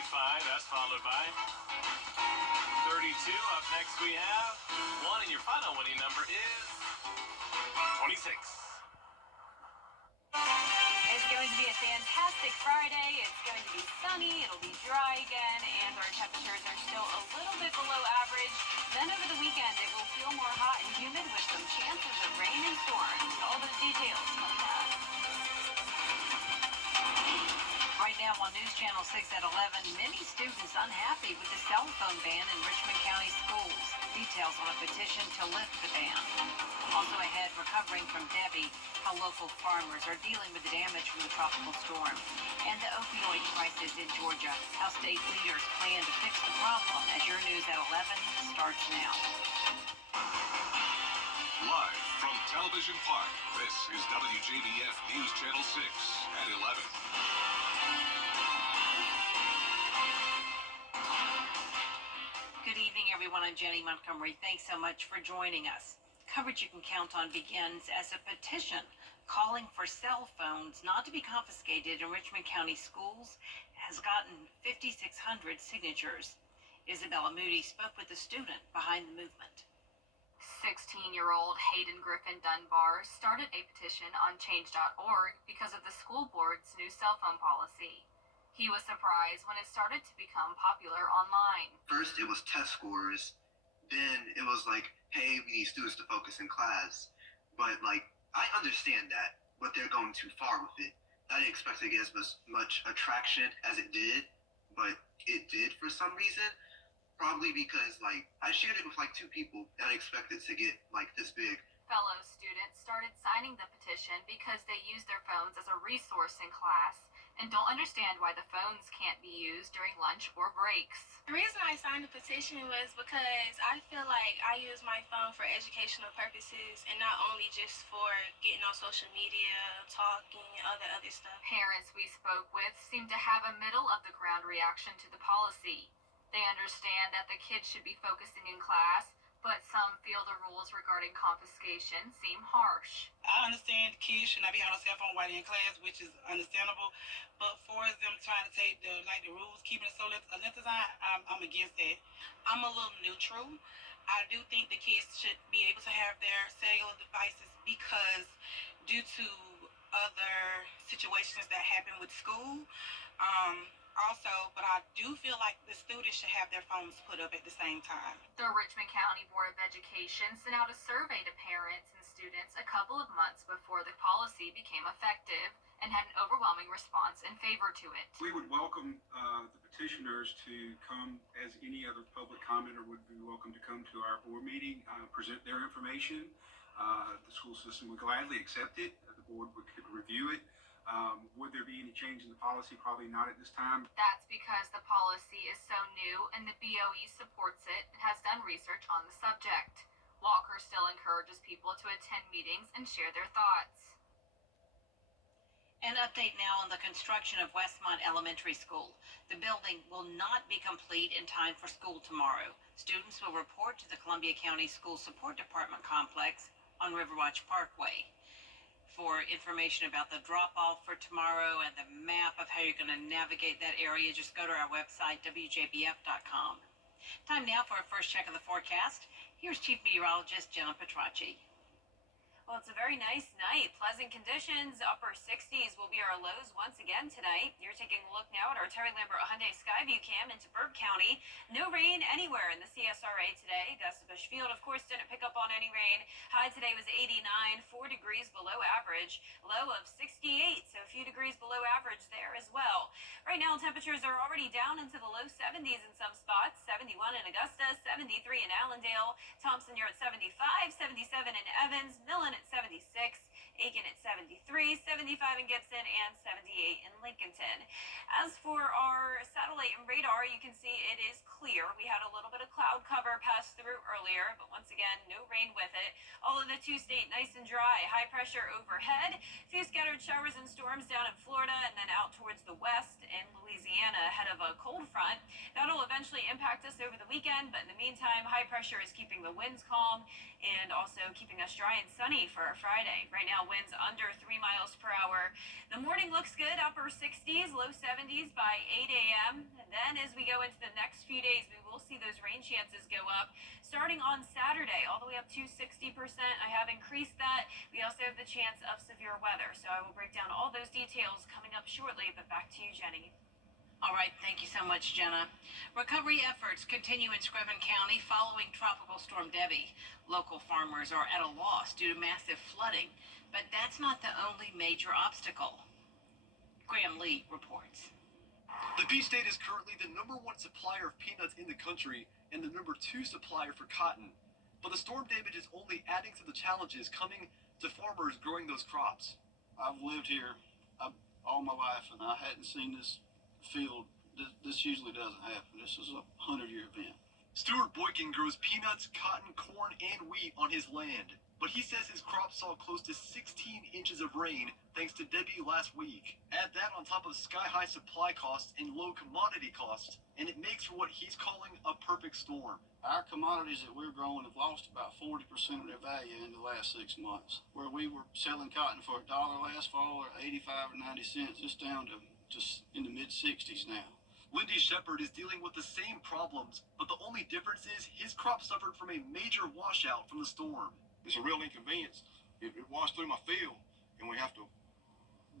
25. That's followed by 32. Up next we have 1, and your final winning number is 26. It's going to be a fantastic Friday. It's going to be sunny. It'll be dry again, and our temperatures are still a little bit below average. Then over the weekend, it will feel more hot and humid with some chances of rain and storms. All those details coming up. Right now on News Channel 6 at 11, many students unhappy with the cell phone ban in Richmond County schools. Details on a petition to lift the ban. Also ahead, recovering from Debbie, how local farmers are dealing with the damage from the tropical storm. And the opioid crisis in Georgia, how state leaders plan to fix the problem. As your News at 11 starts now. Live from Television Park, this is WJBF News Channel 6 at 11. Good evening, everyone. I'm Jenny Montgomery. Thanks so much for joining us. Coverage you can count on begins as a petition calling for cell phones not to be confiscated in Richmond County schools has gotten 5,600 signatures. Isabella Moody spoke with the student behind the movement. 16-year-old Hayden Griffin Dunbar started a petition on change.org because of the school board's new cell phone policy. He was surprised when it started to become popular online. First, it was test scores. Then it was like, hey, we need students to focus in class. But, I understand that, but they're going too far with it. I didn't expect it to get as much attraction as it did, but it did for some reason. Probably because, I shared it with, 2 people, and I expected it to get, this big. Fellow students started signing the petition because they use their phones as a resource in class and don't understand why the phones can't be used during lunch or breaks. The reason I signed the petition was because I feel like I use my phone for educational purposes and not only just for getting on social media, talking, other stuff. Parents we spoke with seem to have a middle-of-the-ground reaction to the policy. They understand that the kids should be focusing in class, but some feel the rules regarding confiscation seem harsh. I understand kids should not be on a cell phone while they're in class, which is understandable. But for them trying to take the rules, keeping it so lengthy, I'm against that. I'm a little neutral. I do think the kids should be able to have their cellular devices because due to other situations that happen with school, but I do feel like the students should have their phones put up at the same time. The Richmond County Board of Education sent out a survey to parents and students a couple of months before the policy became effective and had an overwhelming response in favor to it. We would welcome the petitioners to come, as any other public commenter would be welcome to come to our board meeting, present their information. The school system would gladly accept it. The board could review it. Would there be any change in the policy? Probably not at this time. That's because the policy is so new and the BOE supports it and has done research on the subject. Walker still encourages people to attend meetings and share their thoughts. An update now on the construction of Westmont Elementary School. The building will not be complete in time for school tomorrow. Students will report to the Columbia County School Support Department complex on Riverwatch Parkway. For information about the drop-off for tomorrow and the map of how you're going to navigate that area, just go to our website, WJBF.com. Time now for a first check of the forecast. Here's Chief Meteorologist Jenna Petracci. Well, it's a very nice night. Pleasant conditions. Upper 60s will be our lows once again tonight. You're taking a look now at our Terry Lambert Hyundai Skyview cam into Burke County. No rain anywhere in the CSRA today. Gustafus Field, of course, didn't pick up on any rain. High today was 89, 4 degrees below average. Low of 68, so a few degrees below average there as well. Right now, temperatures are already down into the low 70s in some spots. 71 in Augusta, 73 in Allendale. Thompson, you're at 75, 77 in Evans. Millen at 76, Aiken at 73, 75 in Gibson, and 78 in Lincolnton. As for our satellite and radar, you can see it is clear. We had a little bit of cloud cover pass through earlier, but once again, no rain with it. All of the two-state nice and dry. High pressure overhead. A few scattered showers and storms down in Florida and then out towards the west in Louisiana ahead of a cold front. That'll eventually impact us over the weekend, but in the meantime, high pressure is keeping the winds calm and also keeping us dry and sunny for a Friday. Right now, winds under 3 miles per hour. The morning looks good, upper 60s, low 70s by 8 a.m. And then as we go into the next few days, we will see those rain chances go up. Starting on Saturday, all the way up to 60%. I have increased that. We also have the chance of severe weather. So I will break down all those details coming up shortly, but back to you, Jenny. All right, thank you so much, Jenna. Recovery efforts continue in Screven County following Tropical Storm Debbie. Local farmers are at a loss due to massive flooding, but that's not the only major obstacle. Graham Lee reports. The Peach State is currently the #1 supplier of peanuts in the country and the #2 supplier for cotton. But the storm damage is only adding to the challenges coming to farmers growing those crops. I've lived here all my life, and I hadn't seen this field. This usually doesn't happen. This is a 100-year event. Stuart Boykin grows peanuts, cotton, corn, and wheat on his land. But he says his crop saw close to 16 inches of rain thanks to Debbie last week. Add that on top of sky-high supply costs and low commodity costs, and it makes for what he's calling a perfect storm. Our commodities that we're growing have lost about 40% of their value in the last 6 months. Where we were selling cotton for $1 last fall or 85 or 90 cents, it's down to just in the mid-60s now. Lindy Shepard is dealing with the same problems, but the only difference is his crop suffered from a major washout from the storm. It's a real inconvenience. It washed through my field, and we have to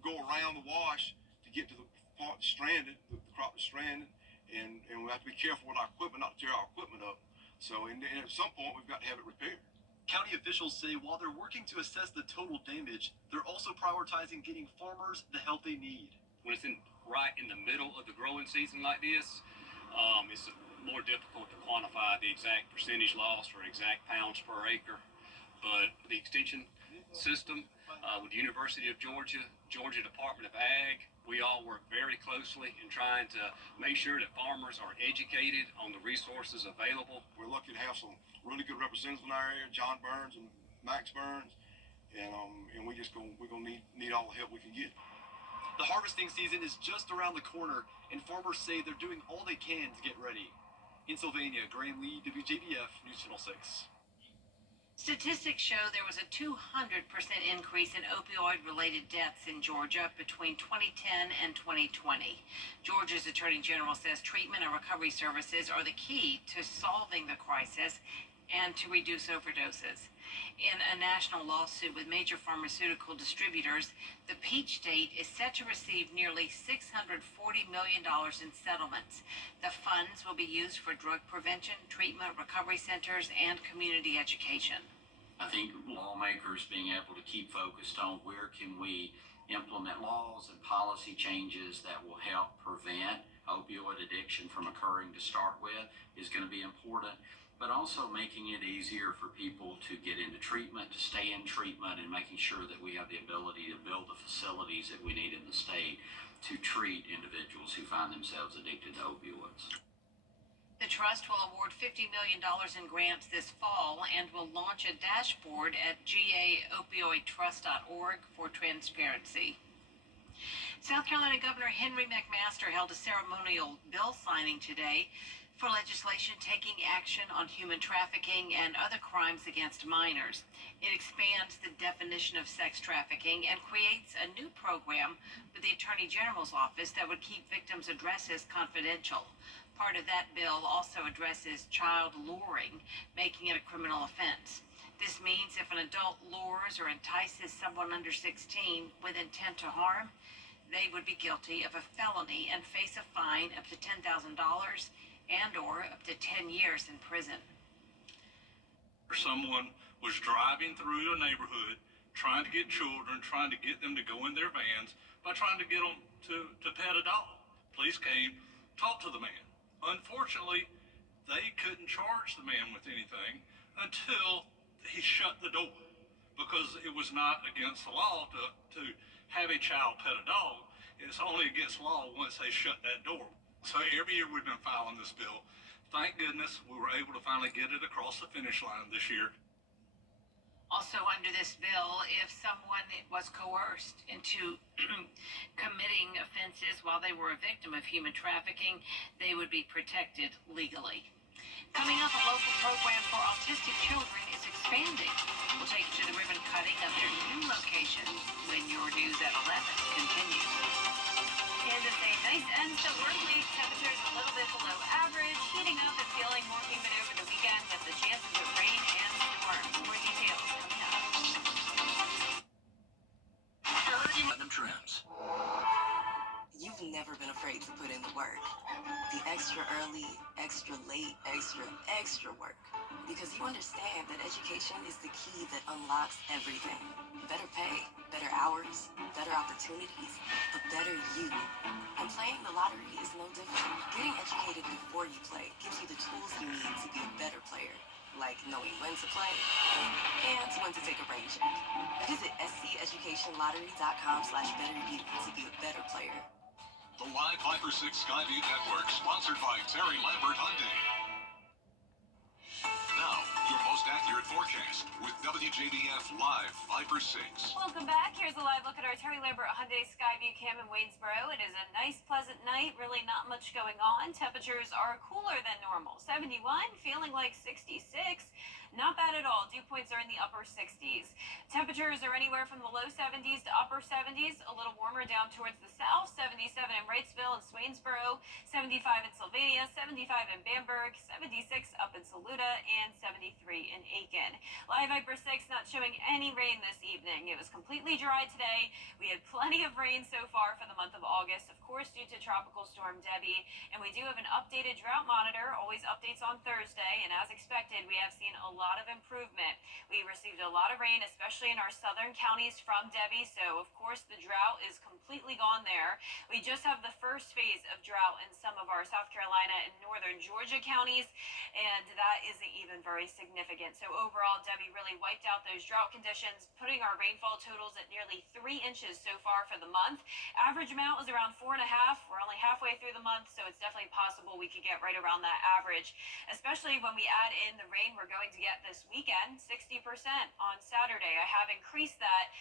go around the wash to get to the part that's stranded, the crop that's stranded, and we have to be careful with our equipment, not to tear our equipment up. So, and at some point, we've got to have it repaired. County officials say while they're working to assess the total damage, they're also prioritizing getting farmers the help they need. When it's right in the middle of the growing season like this, it's more difficult to quantify the exact percentage lost or exact pounds per acre. But the extension system with the University of Georgia, Georgia Department of Ag, we all work very closely in trying to make sure that farmers are educated on the resources available. We're lucky to have some really good representatives in our area, John Burns and Max Burns, and we're gonna need all the help we can get. The harvesting season is just around the corner, and farmers say they're doing all they can to get ready. In Sylvania, Graham Lee, WJBF, News Channel 6. Statistics show there was a 200% increase in opioid-related deaths in Georgia between 2010 and 2020. Georgia's Attorney General says treatment and recovery services are the key to solving the crisis and to reduce overdoses. In a national lawsuit with major pharmaceutical distributors, the Peach State is set to receive nearly $640 million in settlements. The funds will be used for drug prevention, treatment, recovery centers, and community education. I think lawmakers being able to keep focused on where can we implement laws and policy changes that will help prevent opioid addiction from occurring to start with is going to be important. But also making it easier for people to get into treatment, to stay in treatment, and making sure that we have the ability to build the facilities that we need in the state to treat individuals who find themselves addicted to opioids. The trust will award $50 million in grants this fall and will launch a dashboard at gaopioidtrust.org for transparency. South Carolina Governor Henry McMaster held a ceremonial bill signing today for legislation taking action on human trafficking and other crimes against minors. It expands the definition of sex trafficking and creates a new program with the Attorney General's office that would keep victims' addresses confidential. Part of that bill also addresses child luring, making it a criminal offense. This means if an adult lures or entices someone under 16 with intent to harm, they would be guilty of a felony and face a fine up to $10,000 and or up to 10 years in prison. Someone was driving through a neighborhood, trying to get children, trying to get them to go in their vans by trying to get them to pet a dog. Police came, talked to the man. Unfortunately, they couldn't charge the man with anything until he shut the door, because it was not against the law to have a child pet a dog. It's only against law once they shut that door. So every year we've been filing this bill. Thank goodness we were able to finally get it across the finish line this year. Also under this bill, if someone was coerced into committing offenses while they were a victim of human trafficking, they would be protected legally. Coming up, a local program for autistic children is expanding. We'll take you to the ribbon cutting of their new location when your news at 11 continues. And it's a nice end to work week. Temperatures a little work. The extra early, extra late, extra work. Because you understand that education is the key that unlocks everything. Better pay, better hours, better opportunities, a better you. And playing the lottery is no different. Getting educated before you play gives you the tools you need to be a better player. Like knowing when to play and when to take a rain check. Visit sceducationlottery.com/betteryou to be a better player. The live Viper 6 Skyview Network, sponsored by Terry Lambert Hyundai. Now, your most accurate forecast with WJBF Live Viper 6. Welcome back. Here's a live look at our Terry Lambert Hyundai Skyview Cam in Waynesboro. It is a nice, pleasant night. Really not much going on. Temperatures are cooler than normal. 71, feeling like 66. Not bad at all. Dew points are in the upper 60s. Temperatures are anywhere from the low 70s to upper 70s. A little warmer down towards the south. 77 in Wrightsville and Swainsboro. 75 in Sylvania. 75 in Bamberg. 76 up in Saluda. And 73 in Aiken. Live Viper 6 not showing any rain this evening. It was completely dry today. We had plenty of rain so far for the month of August, of course, due to Tropical Storm Debbie. And we do have an updated drought monitor. Always updates on Thursday. And as expected, we have seen a lot of improvement. We received a lot of rain, especially in our southern counties from Debbie. So, of course, the drought is completely gone there. We just have the first phase of drought in some of our South Carolina and northern Georgia counties. And that isn't even very significant. So overall, Debbie really wiped out those drought conditions, putting our rainfall totals at nearly 3 inches so far for the month. Average amount was around 4.5. We're only halfway through the month, so it's definitely possible we could get right around that average, especially when we add in the rain we're going to get this weekend, 60% on Saturday. I have increased that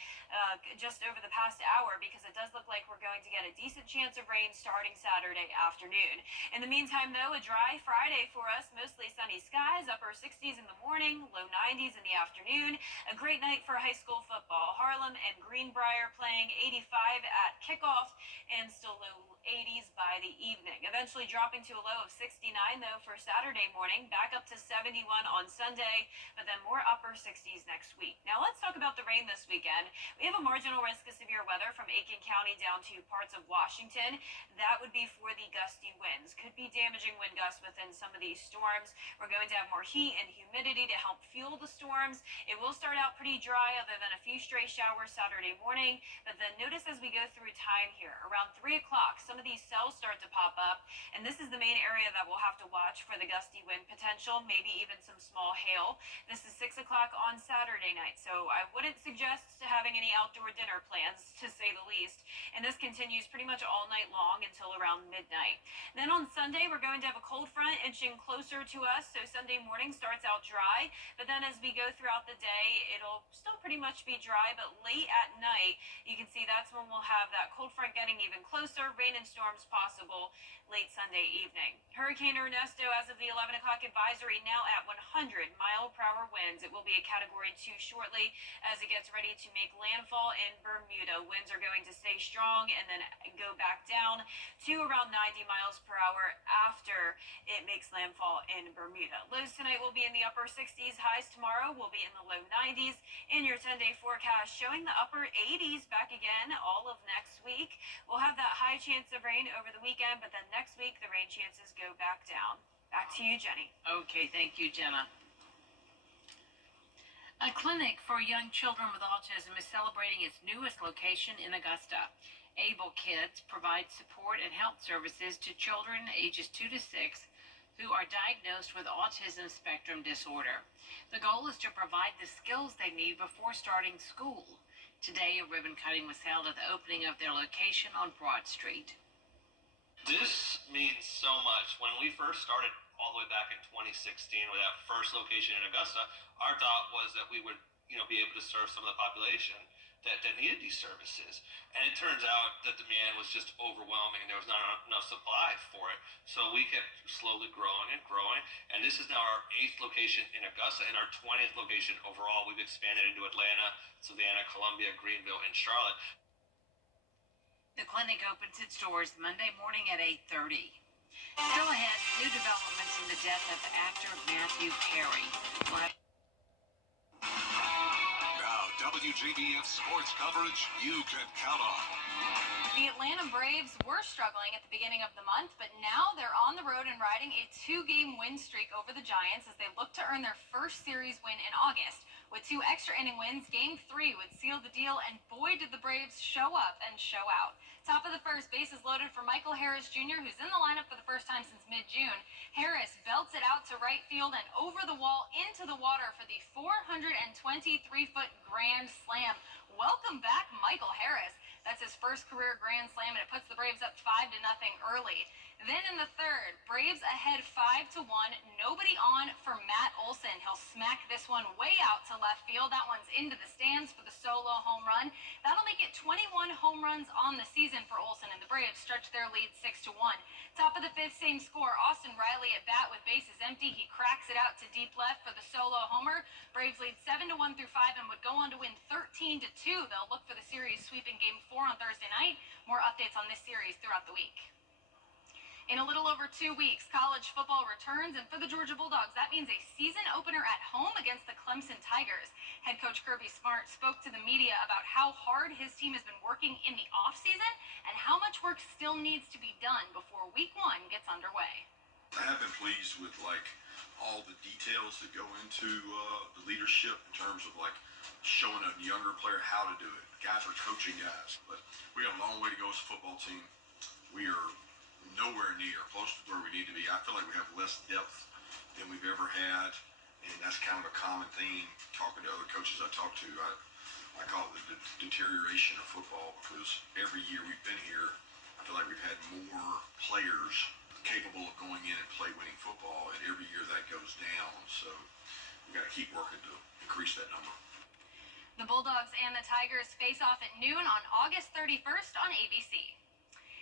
just over the past hour because it does look like we're going to get a decent chance of rain starting Saturday afternoon. In the meantime, though, a dry Friday for us, mostly sunny skies, upper 60s in the morning, low 90s in the afternoon. A great night for high school football. Harlem and Greenbrier playing 85 at kickoff and still low 80s by the evening. Eventually dropping to a low of 69, though, for Saturday morning, back up to 71 on Sunday, but then more upper 60s next week. Now let's talk about the rain this weekend. We have a marginal risk of severe weather from Aiken County down to parts of Washington. That would be for the gusty winds. Could be damaging wind gusts within some of these storms. We're going to have more heat and humidity to help fuel the storms. It will start out pretty dry other than a few stray showers Saturday morning, but then notice as we go through time here, around 3 o'clock, some of these cells start to pop up, and this is the main area that we'll have to watch for the gusty wind potential, maybe even some small hail. This is 6 o'clock on Saturday night, so I wouldn't suggest having any outdoor dinner plans, to say the least, and this continues pretty much all night long until around midnight. Then on Sunday, we're going to have a cold front inching closer to us, so Sunday morning starts out dry, but then as we go throughout the day, it'll still pretty much be dry, but late at night, you can see that's when we'll have that cold front getting even closer, rain and storms possible late Sunday evening. Hurricane Ernesto, as of the 11 o'clock advisory, now at 100-mile-per-hour winds. It will be a Category 2 shortly as it gets ready to make landfall in Bermuda. Winds are going to stay strong and then go back down to around 90 miles per hour after it makes landfall in Bermuda. Lows tonight will be in the upper 60s. Highs tomorrow will be in the low 90s. In your 10-day forecast, showing the upper 80s back again all of next week. We'll have that high chance of rain over the weekend, but then next week the rain chances go back down. Back to you, Jenny. Okay, thank you, Jenna. A clinic for young children with autism is celebrating its newest location in Augusta. Able Kids provides support and health services to children ages 2 to 6 who are diagnosed with autism spectrum disorder. The goal is to provide the skills they need before starting school. Today, a ribbon cutting was held at the opening of their location on Broad Street. This means so much. When we first started all the way back in 2016 with that first location in Augusta, our thought was that we would, be able to serve some of the population that needed these services. And it turns out the demand was just overwhelming and there was not enough supply for it. So we kept slowly growing and growing. And this is now our 8th location in Augusta and our 20th location overall. We've expanded into Atlanta, Savannah, Columbia, Greenville, and Charlotte. The clinic opens its doors Monday morning at 8:30. Still ahead, new developments in the death of actor Matthew Perry. Now, WJBF sports coverage you can count on. The Atlanta Braves were struggling at the beginning of the month, but now they're on the road and riding a 2-game win streak over the Giants as they look to earn their first series win in August. With 2 extra inning wins, Game 3 would seal the deal, and boy did the Braves show up and show out. Top of the first, bases loaded for Michael Harris Jr., who's in the lineup for the first time since mid-June. Harris belts it out to right field and over the wall into the water for the 423-foot grand slam. Welcome back, Michael Harris. That's his first career grand slam, and it puts the Braves up 5-0 early. Then in the third, Braves ahead 5-1. Nobody on for Matt Olson. He'll smack this one way out to left field. That one's into the stands for the solo home run. That'll make it 21 home runs on the season for Olson, and the Braves stretch their lead 6-1. Top of the fifth, same score. Austin Riley at bat with bases empty. He cracks it out to deep left for the solo homer. Braves lead 7-1 through 5 and would go on to win 13-2. They'll look for the series sweep in Game 4 on Thursday night. More updates on this series throughout the week. In a little over 2 weeks, college football returns, and for the Georgia Bulldogs, that means a season opener at home against the Clemson Tigers. Head coach Kirby Smart spoke to the media about how hard his team has been working in the offseason and how much work still needs to be done before Week 1 gets underway. I have been pleased with all the details that go into the leadership in terms of showing a younger player how to do it. Guys are coaching guys, but we got a long way to go as a football team. We are nowhere near close to where we need to be. I feel like we have less depth than we've ever had, and that's kind of a common theme talking to other coaches I talk to. I call it the deterioration of football, because every year we've been here, I feel like we've had more players capable of going in and play winning football, and every year that goes down. So we've got to keep working to increase that number. The Bulldogs and the Tigers face off at noon on August 31st on ABC.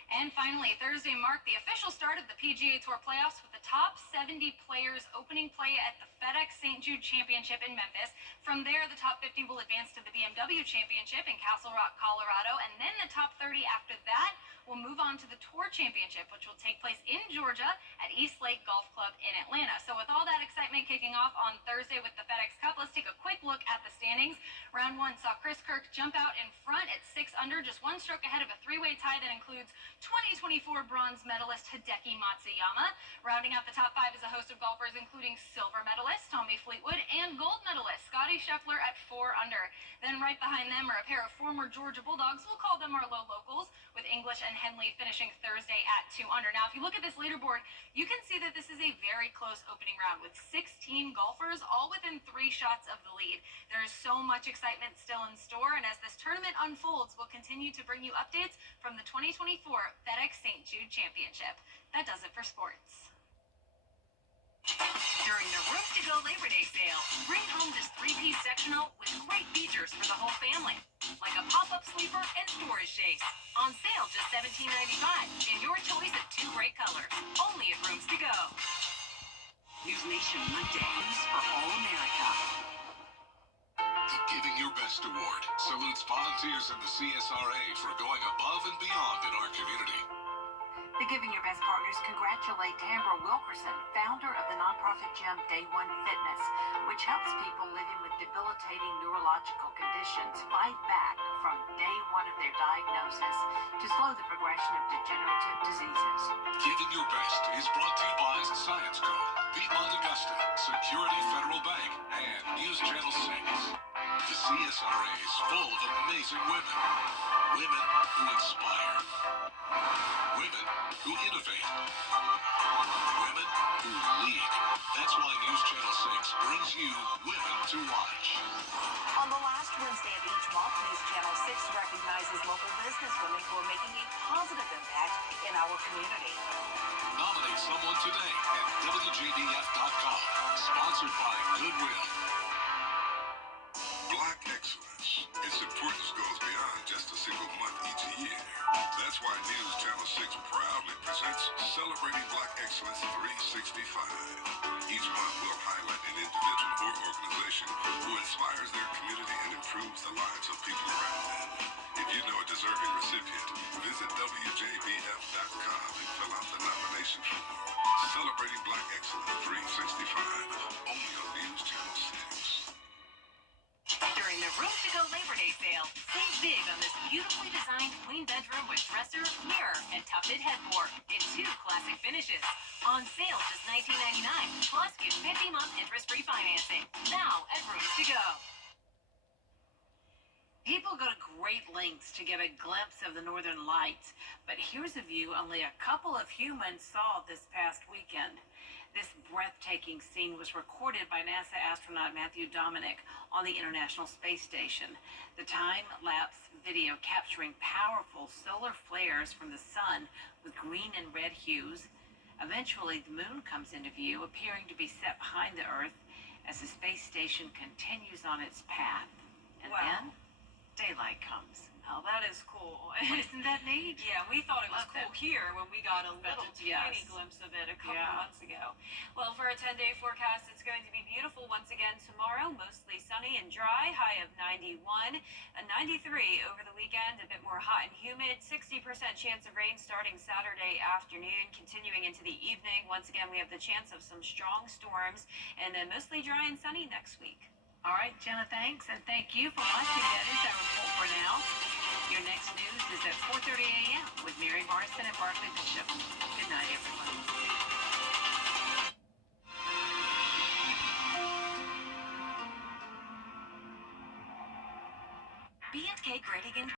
And finally, Thursday marked the official start of the PGA Tour playoffs with the top 70 players opening play at the FedEx St. Jude Championship in Memphis. From there, the top 50 will advance to the BMW Championship in Castle Rock, Colorado, and then the top 30 after that will move on to the Tour Championship, which will take place in Georgia at East Lake Golf Club in Atlanta. So with all that excitement kicking off on Thursday with the FedEx Cup, let's take a quick look at the standings. Round 1 saw Chris Kirk jump out in front at 6 under, just 1 stroke ahead of a 3-way tie that includes 2024 bronze medalist Hideki Matsuyama. Rounding out the top 5 is a host of golfers, including silver medalist Tommy Fleetwood and gold medalist Scotty Scheffler at 4 under. Then right behind them are a pair of former Georgia Bulldogs, we'll call them our low locals, with English and Henley finishing Thursday at 2 under. Now, if you look at this leaderboard, you can see that this is a very close opening round with 16 golfers, all within 3 shots of the lead. There is so much excitement still in store, and as this tournament unfolds, we'll continue to bring you updates from the 2024 FedEx St. Jude Championship. That does it for sports. During the Rooms to Go Labor Day sale, bring home this 3-piece sectional with great features for the whole family, like a pop-up sleeper and storage chase. On sale just $17.95, and your choice of 2 great colors. Only at Rooms to Go. News Nation Monday. News for all America. The Giving Your Best Award salutes volunteers in the CSRA for going above and beyond in our community. The Giving Your Best partners congratulate Tambra Wilkerson, founder of the nonprofit gym Day One Fitness, which helps people living with debilitating neurological conditions fight back from day one of their diagnosis to slow the progression of degenerative diseases. Giving Your Best is brought to you by Science Co., Piedmont Augusta, Security Federal Bank, and News Channel 6. The CSRA is full of amazing women. Women who inspire. Women who innovate. Women who lead. That's why News Channel 6 brings you Women to Watch. On the last Wednesday of each month, News Channel 6 recognizes local businesswomen who are making a positive impact in our community. Nominate someone today at WJBF.com. Sponsored by Goodwill. Black excellence. Its importance goes beyond just a single month each year. That's why News Channel 6 proudly presents Celebrating Black Excellence 365. Each month we'll highlight an individual or organization who inspires their community and improves the lives of people around them. If you know a deserving recipient, visit WJBF.com and fill out the nomination form. Celebrating Black Excellence 365. Only on News Channel 6. During the Rooms to Go Labor Day sale. Save big on this beautifully designed queen bedroom with dresser, mirror, and tufted headboard in 2 classic finishes. On sale just $19.99. Plus, get 50-month interest-free financing. Now at Rooms to Go. People go to great lengths to get a glimpse of the northern lights, but here's a view only a couple of humans saw this past weekend. This breathtaking scene was recorded by NASA astronaut Matthew Dominic on the International Space Station. The time-lapse video capturing powerful solar flares from the sun with green and red hues. Eventually, the moon comes into view, appearing to be set behind the Earth as the space station continues on its path. And then daylight comes. Oh, that is cool. Isn't that neat? Yeah, we thought it was Love cool that. here when we got a little tiny Yes. glimpse of it a couple Yeah. months ago. Well, for a 10-day forecast, it's going to be beautiful once again tomorrow, mostly sunny and dry, high of 91, a 93 over the weekend, a bit more hot and humid, 60% chance of rain starting Saturday afternoon, continuing into the evening. Once again, we have the chance of some strong storms, and then mostly dry and sunny next week. All right, Jenna, thanks, and thank you for watching. That is our report for now. Your next news is at 4:30 a.m. with Mary Morrison and Barkley Bishop. Good night, everyone. B&K Grading and